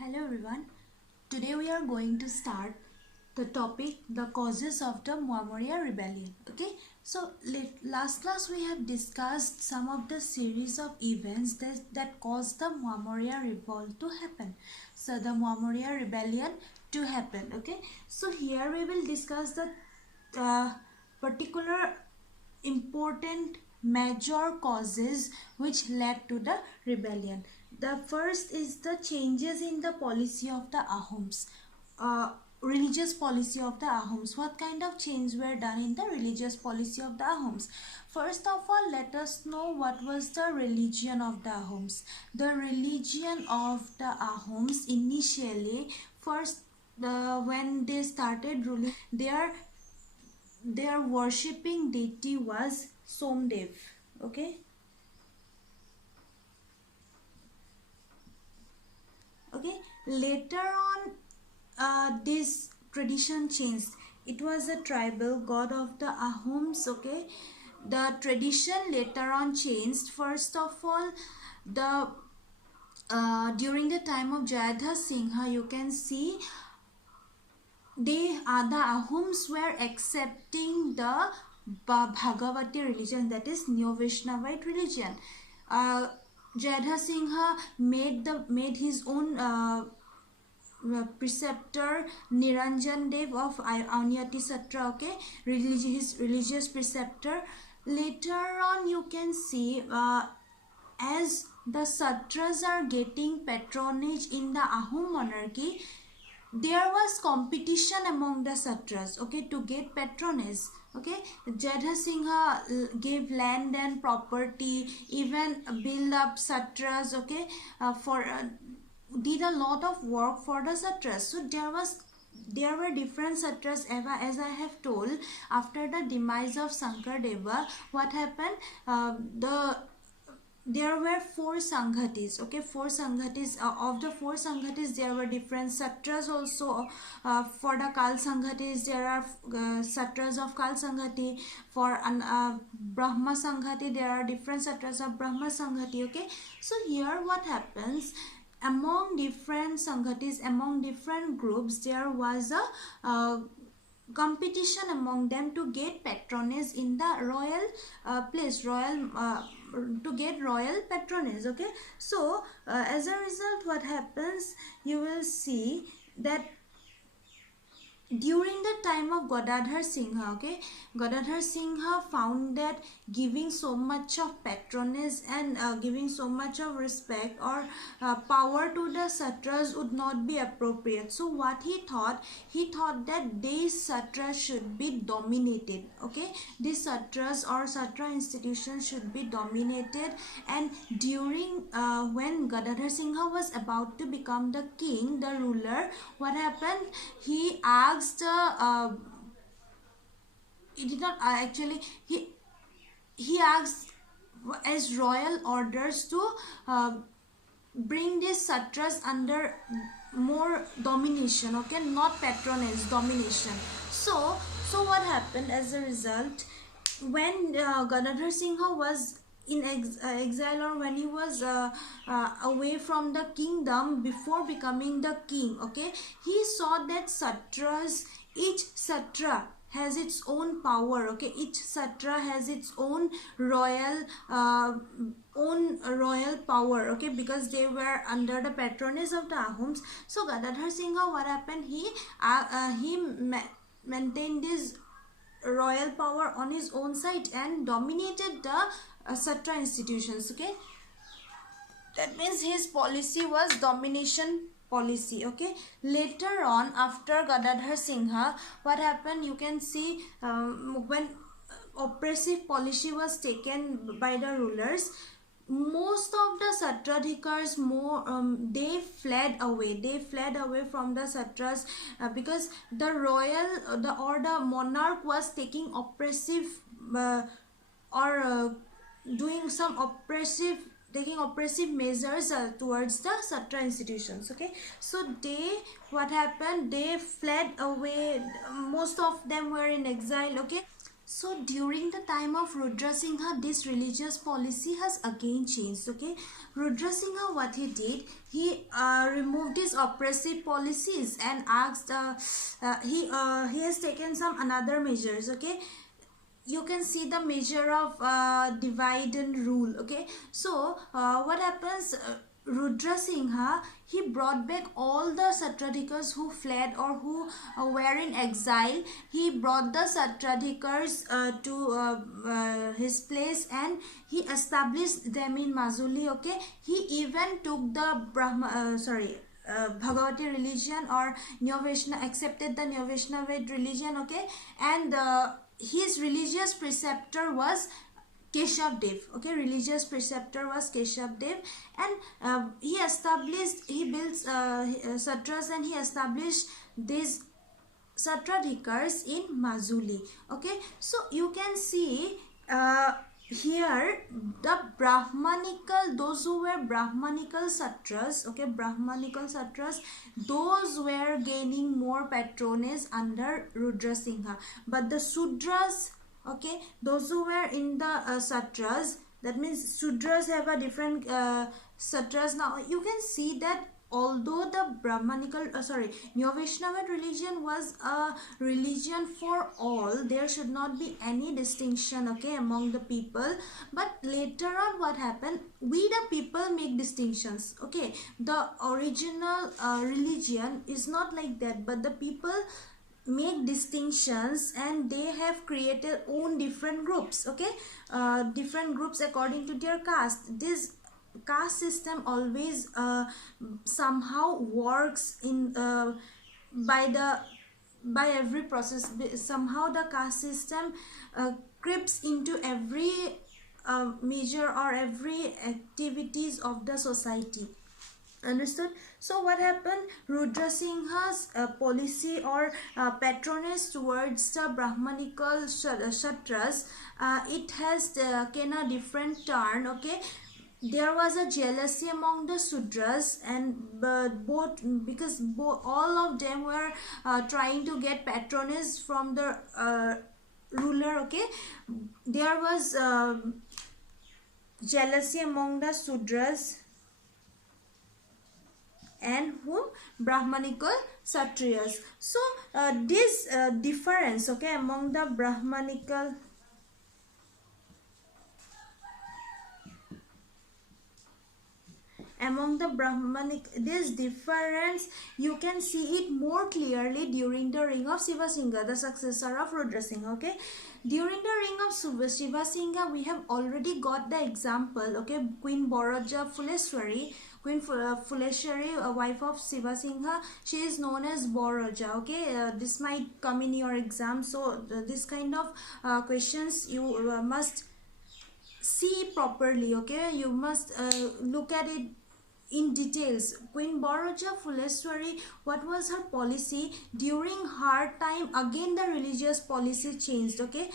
Hello everyone. Today we are going to start the topic the causes of the Muammaria rebellion. Okay, so last class we have discussed some of the series of events that caused the Muammaria revolt to happen. So the Muammaria rebellion to happen. Okay, so here we will discuss the particular important major causes which led to the rebellion. The first is the changes in the policy of the Ahoms, religious policy of the Ahoms. What kind of change were done in the religious policy of the Ahoms? First of all, let us know what was the religion of the Ahoms. The religion of the Ahoms initially, first when they started ruling, their worshipping deity was Somdev. Okay, later on this tradition changed. It was a tribal god of the Ahoms. Okay, the tradition later on changed. First of all, the during the time of Jayadhar Singha, you can see the Ahoms were accepting the Bhagavati religion, that is Neo-Vaishnavite religion. Jayadhar Singha made his own preceptor Niranjan Dev of Auniyati Satra, okay, his religious preceptor. Later on, you can see as the Satras are getting patronage in the Ahom monarchy, there was competition among the Satras, okay, to get patronage. Okay, Jayadhar Singha gave land and property, even build up Satras, okay, did a lot of work for the Satras. So there were different Satras, as I have told. After the demise of Shankardeva, what happened? There were four Sanghatis. Okay, four Sanghatis. Of the four Sanghatis, there were different Satras also. For the Kal Sanghatis, there are Satras of Kal Sanghati. For Brahma Sanghati, there are different Satras of Brahma Sanghati. Okay, so here what happens? Among different Sanghatis, among different groups, there was a competition among them to get patronage in the royal place, to get royal patronage. Okay, so as a result, what happens, you will see that during the time of Godadhar Singha, okay, Godadhar Singha found that giving so much of patronage and giving so much of respect or power to the Satras would not be appropriate. So what he thought that these Satras should be dominated. Okay, these Satras or Satra institutions should be dominated. And during when Godadhar Singha was about to become the king, the ruler, what happened? He asked he did not actually he asked as royal orders to bring these Satras under more domination. Okay, not patronage, domination. So what happened as a result, when Ganadhar Singha was in exile, or when he was away from the kingdom before becoming the king, okay, he saw that Satras, each Satra has its own power. Okay, each Satra has its own royal power. Okay, because they were under the patronage of the Ahoms. So Gadadhar Singha, what happened, he maintained this royal power on his own side and dominated the Satra institutions. Okay, that means his policy was domination policy. Okay, later on, after Gadadhar Singha, what happened, you can see when oppressive policy was taken by the rulers, most of the Satradhikars they fled away from the Satras because the monarch was taking oppressive taking oppressive measures towards the Satra institutions. Okay, so what happened, they fled away. Most of them were in exile. Okay, So during the time of Rudra Singha, this religious policy has again changed. Okay, Rudra Singha, what he did, he removed his oppressive policies and asked. He has taken some another measures. Okay, you can see the measure of divide and rule. Okay, so what happens, Rudra Singha, he brought back all the Satradhikas who fled or who were in exile. He brought the Satradhikas to his place and he established them in Majuli. Okay, he even took the Bhagavati religion or Neo Vaishnava, accepted the Neo Vaishnava religion. Okay, and his religious preceptor was Keshav Dev. Okay, religious preceptor was Keshav Dev, and he built satras and he established these Satradhikas in Majuli. Okay, so you can see here the Brahmanical, those who were Brahmanical Satras, okay, Brahmanical Satras, those were gaining more patronage under Rudra Singha. But the Sudras, okay, those who were in the Satras, that means Sudras have a different Satras. Now you can see that although the Brahmanical, Neo Vaishnava religion was a religion for all, there should not be any distinction, okay, among the people. But later on, what happened? We the people make distinctions, okay. The original religion is not like that, but the people make distinctions and they have created own different groups, okay, different groups according to their caste. This caste system always somehow works in by every process. Somehow the caste system creeps into every measure or every activities of the society. Understood? So what happened? Rudra Singha's policy or patronage towards the Brahmanical Kshatras, it has taken a different turn. Okay, there was a jealousy among the Sudras, and all of them were trying to get patronage from the ruler. Okay, there was jealousy among the Sudras and whom? Brahmanical Kshatriyas. So this difference, okay, among the Brahmanical this difference, you can see it more clearly during the reign of Shiva Singha, the successor of Rudra Singha. Okay, during the reign of Shiva Singha, we have already got the example. Okay, Queen Boroja Fuleshwari, Queen Fuleshwari, a wife of Shiva Singha, she is known as Boroja. Okay, this might come in your exam, so this kind of questions you must see properly. Okay, you must look at it in details. Queen Boroja Fuleshwari, what was her policy during her time? Again the religious policy changed. Okay,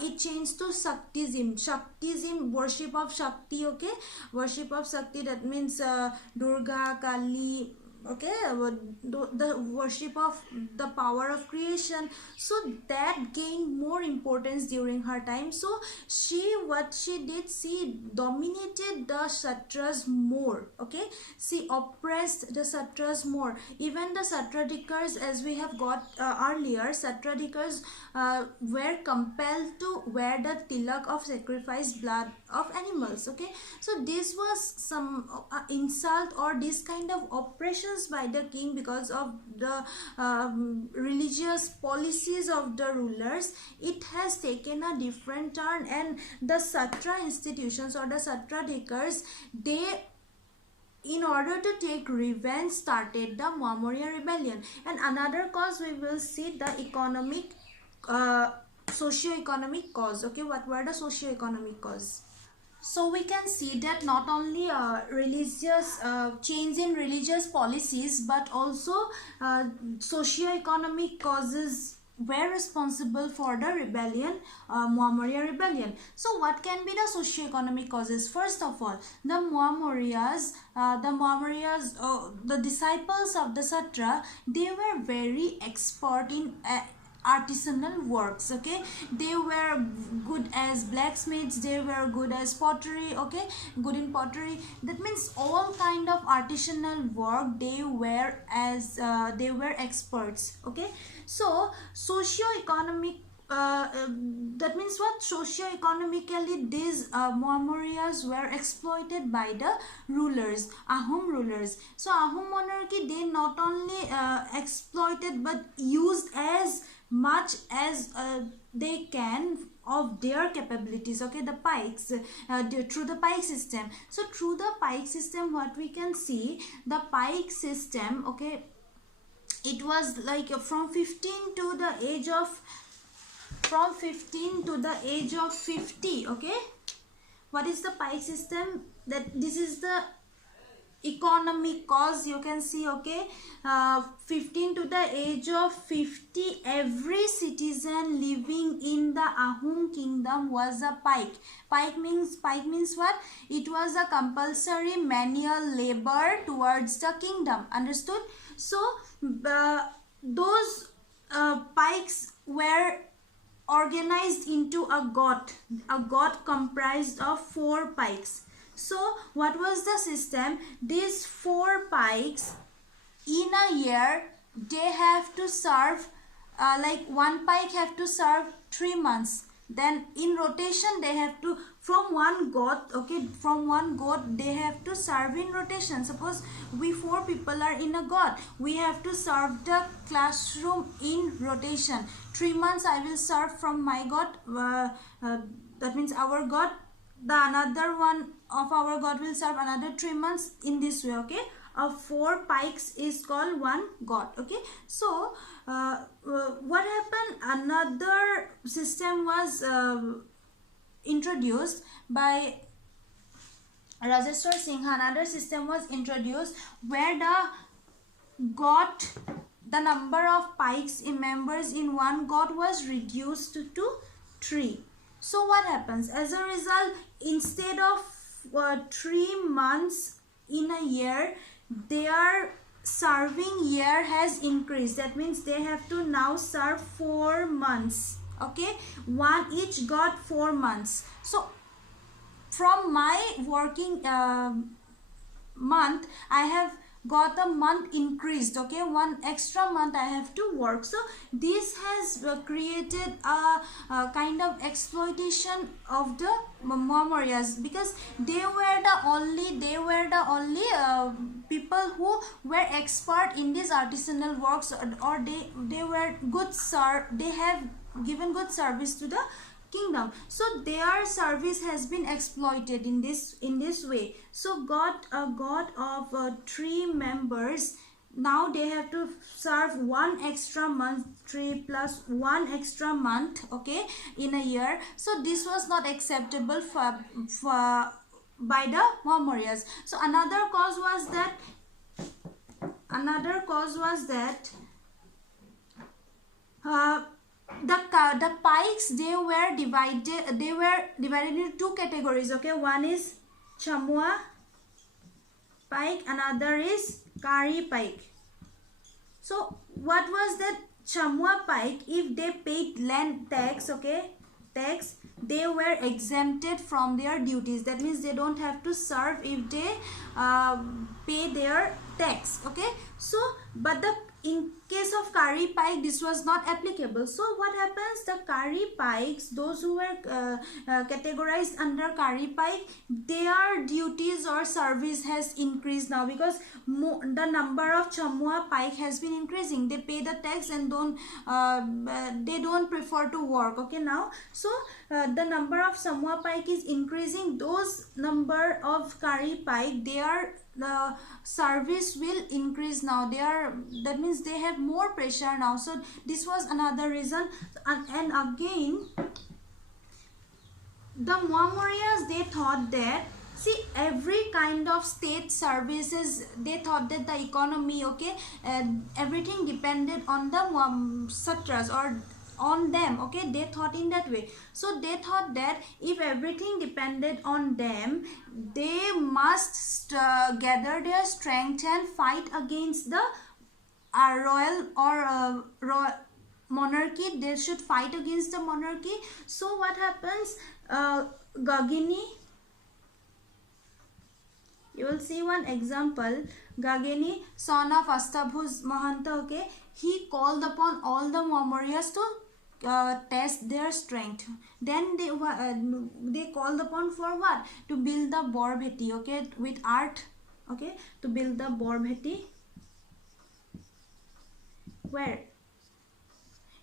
it changed to Shaktism, worship of Shakti. Okay, worship of Shakti, that means Durga, Kali, okay, the worship of the power of creation. So that gained more importance during her time. So what she did, she dominated the Kshatras more. Okay, she oppressed the Kshatras more. Even the Satradhikas, as we have got earlier, Satradhikas were compelled to wear the tilak of sacrificed blood of animals. Okay, so this was some insult or this kind of oppression by the king because of the religious policies of the rulers. It has taken a different turn, and the Satra institutions or the Satradhikas, they, in order to take revenge, started the Muammaria rebellion. And another cause we will see, the economic socio-economic cause. Okay, what were the socio-economic cause? So we can see that not only religious change in religious policies, but also socio-economic causes were responsible for the rebellion, Muammaria rebellion. So what can be the socio-economic causes? First of all, the Muammarias, the disciples of the Satra, they were very expert in artisanal works. Okay, they were good as blacksmiths, they were good as pottery. Okay, good in pottery. That means all kind of artisanal work they were as they were experts. Okay, so socio-economic that means what? Socio-economically, these Muammarias were exploited by the rulers, Ahom rulers. So Ahom monarchy, they not only exploited but used as much as they can of their capabilities. Okay, the pikes through the pike system. So through the pike system, what we can see, the pike system, okay, it was like from 15 to the age of 50. Okay, what is the pike system? That this is the economic cause, you can see. Okay, 15 to the age of 50, every citizen living in the Ahom kingdom was a pike. Pike means what? It was a compulsory manual labor towards the kingdom. Understood? So those pikes were organized into a god comprised of 4 pikes. So what was the system? These 4 pikes, in a year they have to serve like one pike have to serve 3 months. Then in rotation they have to, from one god, okay, from one god they have to serve in rotation. Suppose we 4 people are in a god, we have to serve the classroom in rotation. 3 months I will serve from my god, that means our god, the another one of our god will serve another 3 months, in this way. Okay, 4 pikes is called one god. Okay, so what happened, another system was introduced by Rajeshwar Singha. Another system was introduced where the number of pikes in members in one god was reduced to 3. So what happens? As a result, instead of 3 months in a year, their serving year has increased. That means they have to now serve 4 months. Okay, each got 4 months. So from my working month, I have got a month increased. Okay, 1 extra month I have to work. So this has created a kind of exploitation of the Muammarias, because they were the only people who were expert in these artisanal works, or they were good they have given good service to the kingdom. So their service has been exploited in this way. So got a god of 3 members. Now they have to serve 1 extra month, 3 plus 1 extra month, okay, in a year. So this was not acceptable by the Muammarias. So another cause was that the pikes, they were divided into 2 categories. Okay, one is chamua pike, another is kari pike. So what was that chamua pike? If they paid land tax, okay, they were exempted from their duties. That means they don't have to serve if they pay their tax. Okay, so but in case of kari pike, this was not applicable. So what happens? The kari pikes, those who were categorized under kari pike, their duties or service has increased now, because the number of chamua pike has been increasing. They pay the tax and they don't prefer to work. Okay, now so the number of chamua pike is increasing. Those number of kari pike, the service will increase now. That means they have more pressure now. So this was another reason. And again, the Muammarias, they thought that, see, every kind of state services, they thought that the economy, okay, everything depended on the Satras or on them. Okay, they thought in that way. So they thought that if everything depended on them, they must gather their strength and fight against the royal or monarchy, they should fight against the monarchy. So what happens, Gagini, you will see one example. Gagini, son of Astabhus Mahanta, okay, he called upon all the Muammarias to test their strength. Then they called upon for what? To build the Borbheti, okay, with art, okay, to build the Borbheti. Where?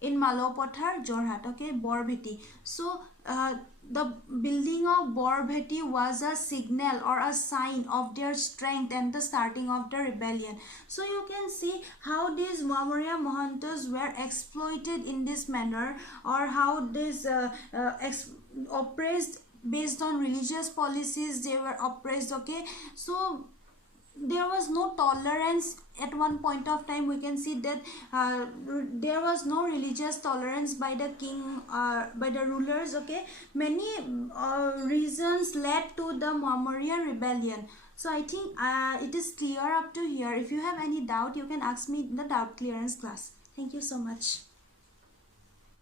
In Malopothar, Jorhat, okay, Borbheti. So the building of Borbheti was a signal or a sign of their strength and the starting of the rebellion. So you can see how these Muammaria Mahantas were exploited in this manner, or how this oppressed based on religious policies, they were oppressed, okay. So there was no tolerance at one point of time. We can see that there was no religious tolerance by the king, by the rulers, okay. Many reasons led to the Muammaria rebellion. So I think it is clear up to here. If you have any doubt, you can ask me in the doubt clearance class. Thank you so much.